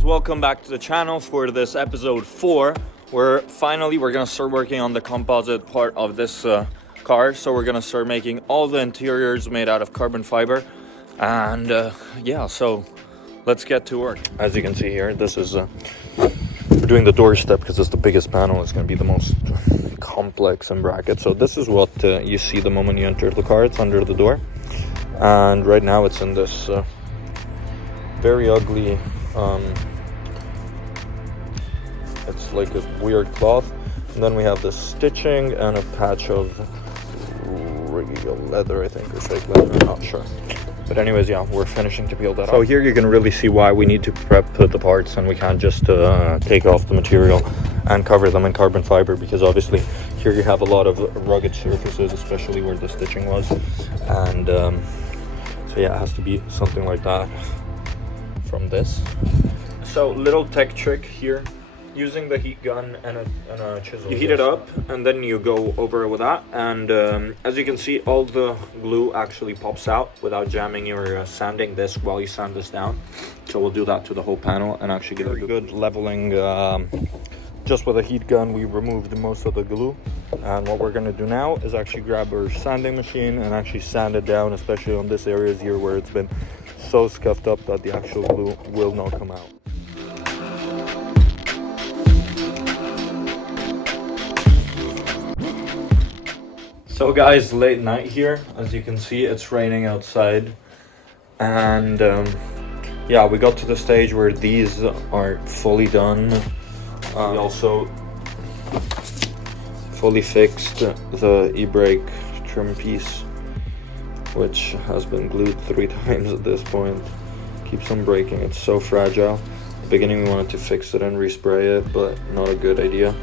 guys, welcome back to the channel for this episode 4 where finally we're gonna start working on the composite part of this car. So we're gonna start making all the interiors made out of carbon fiber, and yeah, so let's get to work. As you can see here, this is we're doing the door step because it's the biggest panel. It's gonna be the most complex in bracket. So this is what you see the moment you enter the car. It's under the door, and right now it's in this very ugly it's like a weird cloth, and then we have this stitching and a patch of real leather, I think, or fake leather, I'm not sure. But anyways, yeah, we're finishing to peel that off. So here you can really see why we need to prep the parts, and we can't just take off the material and cover them in carbon fiber, because obviously here you have a lot of rugged surfaces, especially where the stitching was, and so yeah, it has to be something like that from this. So little tech trick here, using the heat gun and a chisel. You heat it up and then you go over it with that, and as you can see, all the glue actually pops out without jamming your sanding disc while you sand this down. So we'll do that to the whole panel and actually get a good leveling. Just with a heat gun we removed most of the glue, and what we're going to do now is actually grab our sanding machine and actually sand it down, especially on this areas here where it's been so scuffed up that the actual glue will not come out. So guys, late night here. As you can see, it's raining outside, and yeah, we got to the stage where these are fully done. We also fully fixed the e-brake trim piece, which has been glued 3 times at this point. Keeps on breaking, it's so fragile. At the beginning we wanted to fix it and respray it, but not a good idea.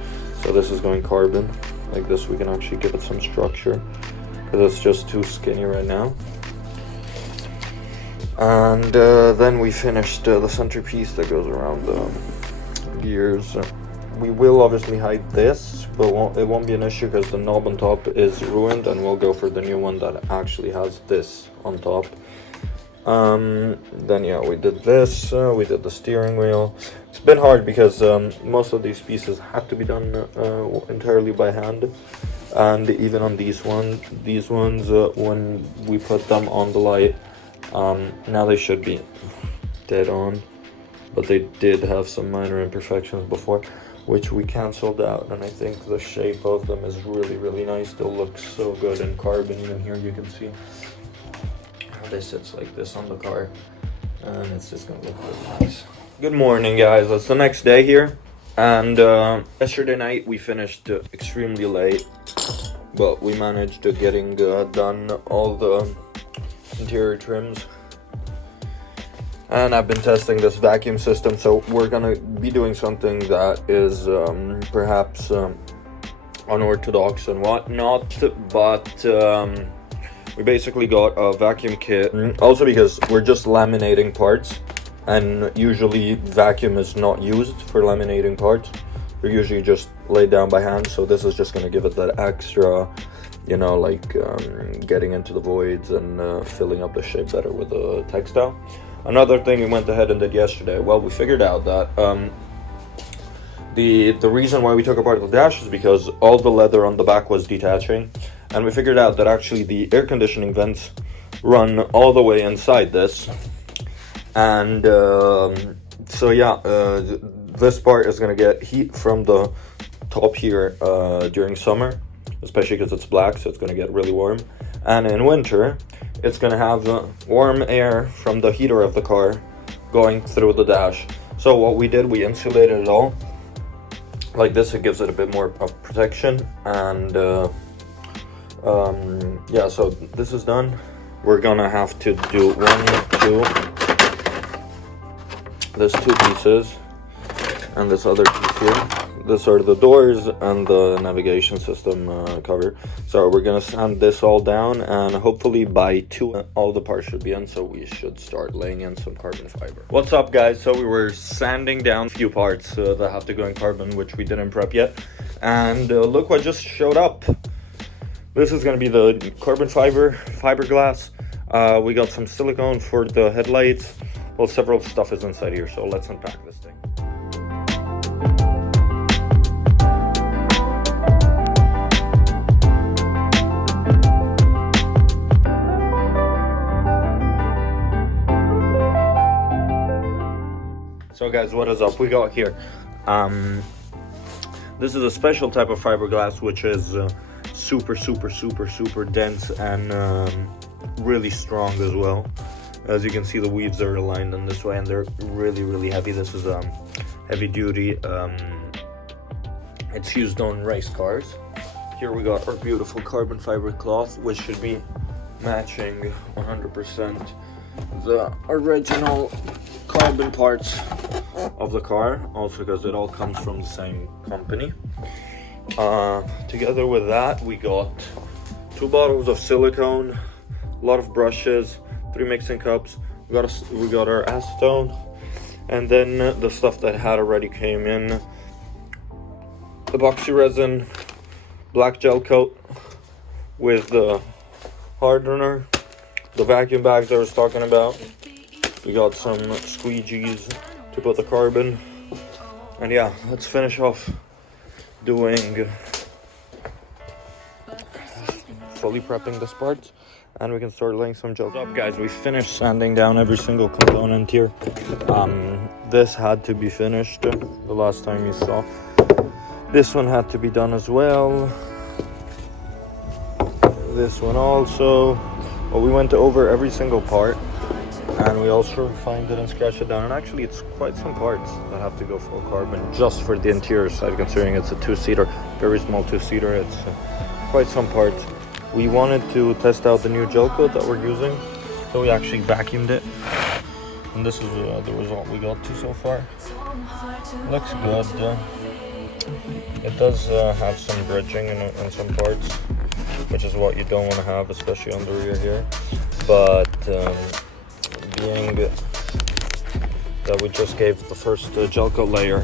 So this is going carbon. Like this we can actually give it some structure, because it's just too skinny right now. And then we finished the centerpiece that goes around the gears. We will obviously hide this, but it won't be an issue because the knob on top is ruined, and we'll go for the new one that actually has this on top. Then yeah, we did this, we did the steering wheel. It's been hard because most of these pieces had to be done entirely by hand, and even on these ones when we put them on the light, now they should be dead on, but they did have some minor imperfections before, which we cancelled out, and I think the shape of them is really nice. Still looks so good in carbon. Even here you can see how this sits like this on the car, and it's just gonna look really nice. Good morning guys, it's the next day here, and yesterday night we finished extremely late, but we managed to getting done all the interior trims. And I've been testing this vacuum system, so we're gonna be doing something that is perhaps unorthodox and whatnot, but we basically got a vacuum kit. Also because we're just laminating parts, and usually vacuum is not used for laminating parts. They're usually just laid down by hand, so this is just gonna give it that extra, you know, like getting into the voids and filling up the shape better with the textile. Another thing we went ahead and did yesterday, well, we figured out that the reason why we took apart the dash is because all the leather on the back was detaching, and we figured out that actually the air conditioning vents run all the way inside this, and so yeah, this part is going to get heat from the top here during summer, especially because it's black, so it's going to get really warm, and in winter it's going to have warm air from the heater of the car going through the dash. So what we did, we insulated it all like this. It gives it a bit more of protection, and yeah, so this is done. We're gonna have to do there's 2 pieces and this other piece here. These are the doors and the navigation system cover. So we're gonna sand this all down, and hopefully by 2 all the parts should be in, so we should start laying in some carbon fiber. What's up guys? So we were sanding down a few parts that have to go in carbon, which we didn't prep yet, and look what just showed up. This is gonna be the carbon fiberglass. We got some silicone for the headlights, well, several stuff is inside here, so let's unpack this thing. So guys, what is up? We got here. This is a special type of fiberglass, which is super dense and really strong as well. As you can see, the weaves are aligned in this way, and they're really heavy. This is heavy duty. It's used on race cars. Here we got our beautiful carbon fiber cloth, which should be matching 100% the original carbon parts of the car, also because it all comes from the same company. Together with that, we got 2 bottles of silicone, a lot of brushes, 3 mixing cups. We got our acetone, and then the stuff that had already came in: epoxy resin, black gel coat with the hardener, the vacuum bags I was talking about. We got some squeegees to put the carbon, and yeah, let's finish off doing fully prepping this part, and we can start laying some gel. What's up, guys? We finished sanding down every single component here. This had to be finished the last time you saw. This one had to be done as well. This one also. Well, we went over every single part, and we also refined it and scratched it down. And actually, it's quite some parts that have to go full carbon just for the interior side, considering it's a 2-seater, very small 2-seater. It's quite some parts. We wanted to test out the new gel coat that we're using, so we actually vacuumed it. And this is the result we got to so far. Looks good. It does have some bridging in some parts, which is what you don't want to have, especially on the rear here. But being that we just gave the first gel coat layer,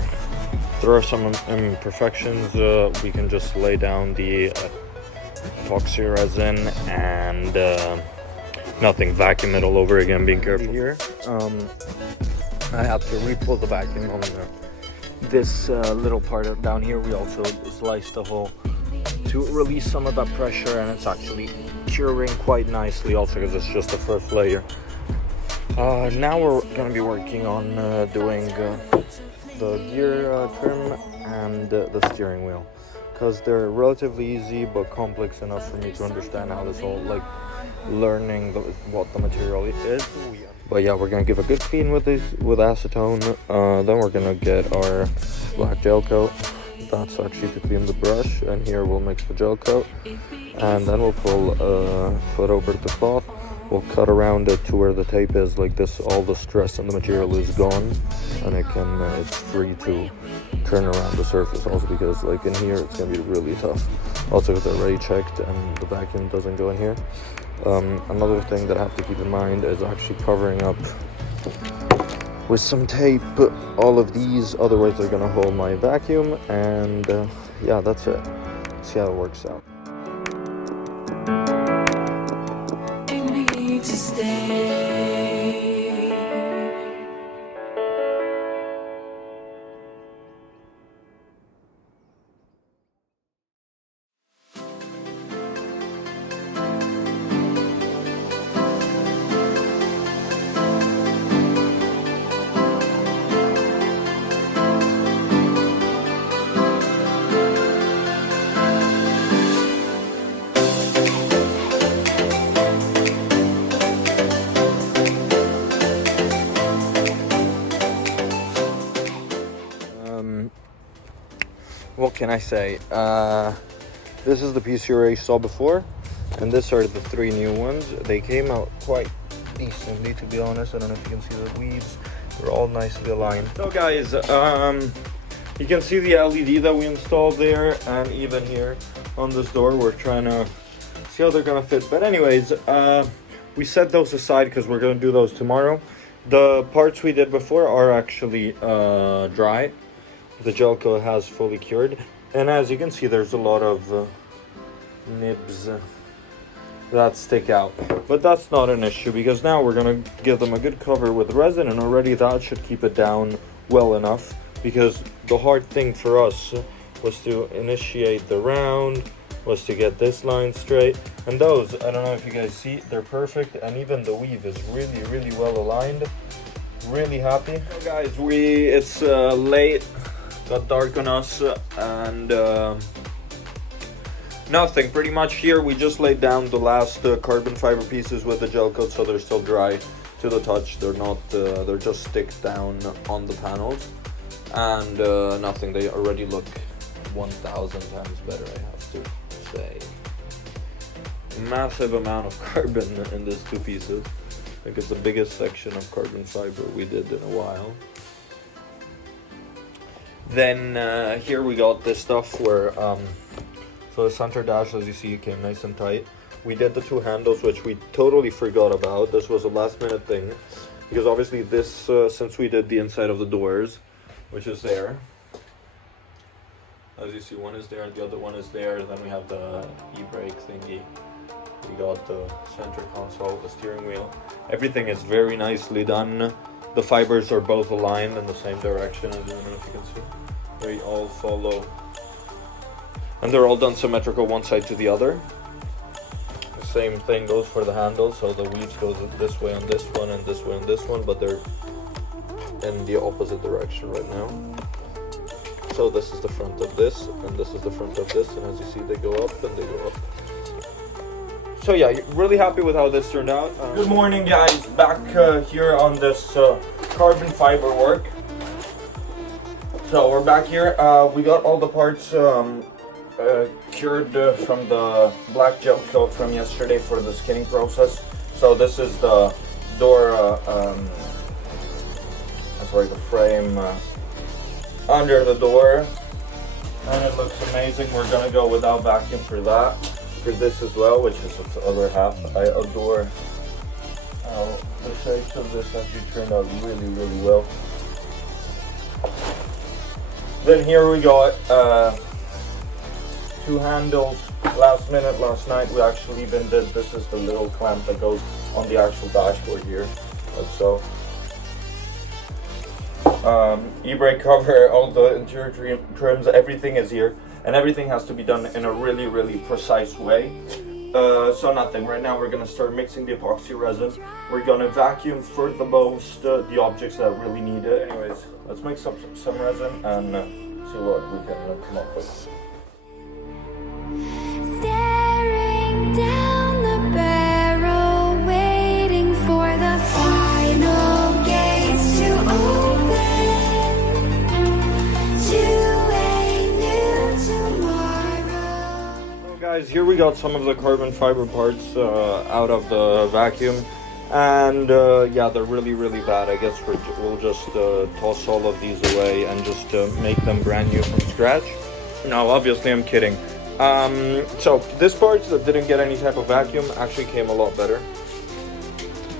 there are some imperfections. We can just lay down the epoxy resin and nothing, vacuum it all over again, being careful here. I have to re-pull the vacuum on this little part down here. We also sliced the hole to release some of that pressure, and it's actually curing quite nicely, also because it's just the first layer. Now we're going to be working on doing the gear trim and the steering wheel, because they're relatively easy but complex enough for me to understand how this whole, like, learning what the material is. But yeah, we're going to give a good clean with acetone. Then we're going to get our black gel coat. That's actually to clean the brush, and here we'll mix the gel coat, and then we'll put over the cloth. We'll cut around it to where the tape is, like this. All the stress on the material is gone, and it's free to turn around the surface. Also because, like, in here it's gonna be really tough. Also because I already checked and the vacuum doesn't go in here. Another thing that I have to keep in mind is actually covering up with some tape all of these, otherwise they're gonna hold my vacuum. And yeah, that's it. Let's see how it works out. To stay. What can I say? This is the piece you already saw before, and these are the 3 new ones. They came out quite decently, to be honest. I don't know if you can see the weaves. They're all nicely aligned. So guys, you can see the LED that we installed there, and even here on this door. We're trying to see how they're gonna fit. But anyways, we set those aside because we're gonna do those tomorrow. The parts we did before are actually dry. The gel coat has fully cured, and as you can see, there's a lot of nibs that stick out. But that's not an issue because now we're gonna give them a good cover with resin, and already that should keep it down well enough, because the hard thing for us was to initiate the round, was to get this line straight, and those, I don't know if you guys see, they're perfect, and even the weave is really, really well aligned. Really happy. So guys, it's late, got dark on us, and nothing pretty much here. We just laid down the last carbon fiber pieces with the gel coat, so they're still dry to the touch. They're not, they're just stick down on the panels, and nothing. They already look 1,000 times better, I have to say. Massive amount of carbon in these two pieces. I think it's the biggest section of carbon fiber we did in a while. Then here we got this stuff where, so the center dash, as you see, came nice and tight. We did the two handles, which we totally forgot about. This was a last minute thing, because obviously this, since we did the inside of the doors, which is there. As you see, one is there and the other one is there. Then we have the e-brake thingy. We got the center console, the steering wheel. Everything is very nicely done. The fibers are both aligned in the same direction, as you know, if you can see. They all follow. And they're all done symmetrical one side to the other. The same thing goes for the handles. So the weaves goes this way on this one and this way on this one, but they're in the opposite direction right now. So this is the front of this, and this is the front of this, and as you see, they go up and they go up. So yeah, really happy with how this turned out. Good morning, guys. Back here on this carbon fiber work. So we're back here. We got all the parts cured from the black gel coat from yesterday for the skinning process. So this is the door, sorry, the frame under the door, and it looks amazing. We're gonna go without vacuum for that. For this as well, which is its other half. I adore how the shapes of this actually turned out really, really well. Then here we got two handles. Last minute, last night, we actually even did, this is the little clamp that goes on the actual dashboard here, like so. E-brake cover, all the interior trims, everything is here. And everything has to be done in a really, really precise way. So nothing. Right now we're gonna start mixing the epoxy resin. We're gonna vacuum for the most the objects that really need it. Anyways, let's make some resin and see what we can come up with. Staring down the barrel, waiting for the final gates to open. Guys, here we got some of the carbon fiber parts out of the vacuum, and yeah, they're really, really bad. I guess we'll just toss all of these away and just make them brand new from scratch. No, obviously I'm kidding. So this part that didn't get any type of vacuum actually came a lot better.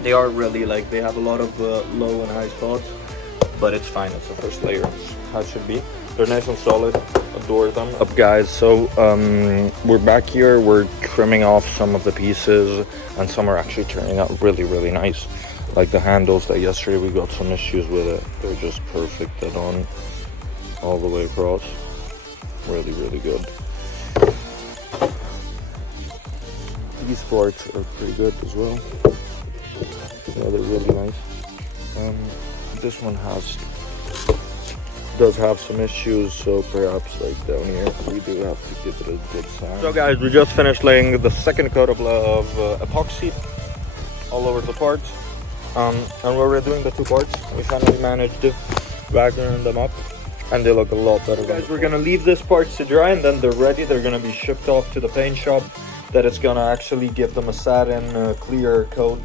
They are really, like, they have a lot of low and high spots, but it's fine. It's the first layer. It's how it should be. They're nice and solid. Adore them. Up, guys. So we're back here. We're trimming off some of the pieces, and some are actually turning out really, really nice. Like the handles that yesterday we got some issues with it. They're just perfect dead on all the way across. Really, really good. These parts are pretty good as well. Yeah, they're really nice. This one does have some issues, so perhaps like down here we do have to give it a good sand. So guys, we just finished laying the second coat of epoxy all over the parts, and when we're doing the two parts, we finally managed to vacuum them up, and they look a lot better. Guys, we're gonna leave this parts to dry, and then they're ready. They're gonna be shipped off to the paint shop. That is gonna actually give them a satin clear coat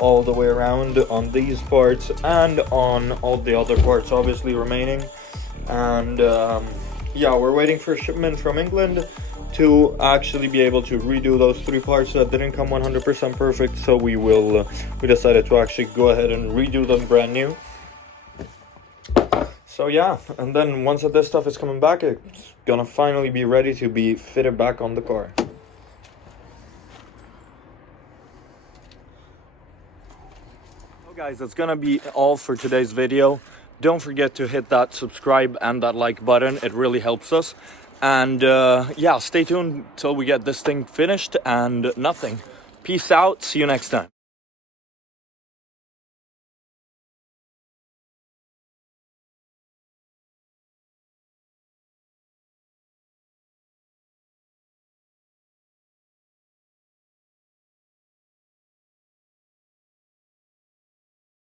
all the way around on these parts and on all the other parts obviously remaining. And yeah, we're waiting for a shipment from England to actually be able to redo those three parts that didn't come 100% perfect, so we decided to actually go ahead and redo them brand new. So yeah, and then once this stuff is coming back, it's gonna finally be ready to be fitted back on the car. guys, that's gonna be all for today's video. Don't forget to hit that subscribe and that like button. It really helps us. And yeah, stay tuned till we get this thing finished and nothing. Peace out. See you next time.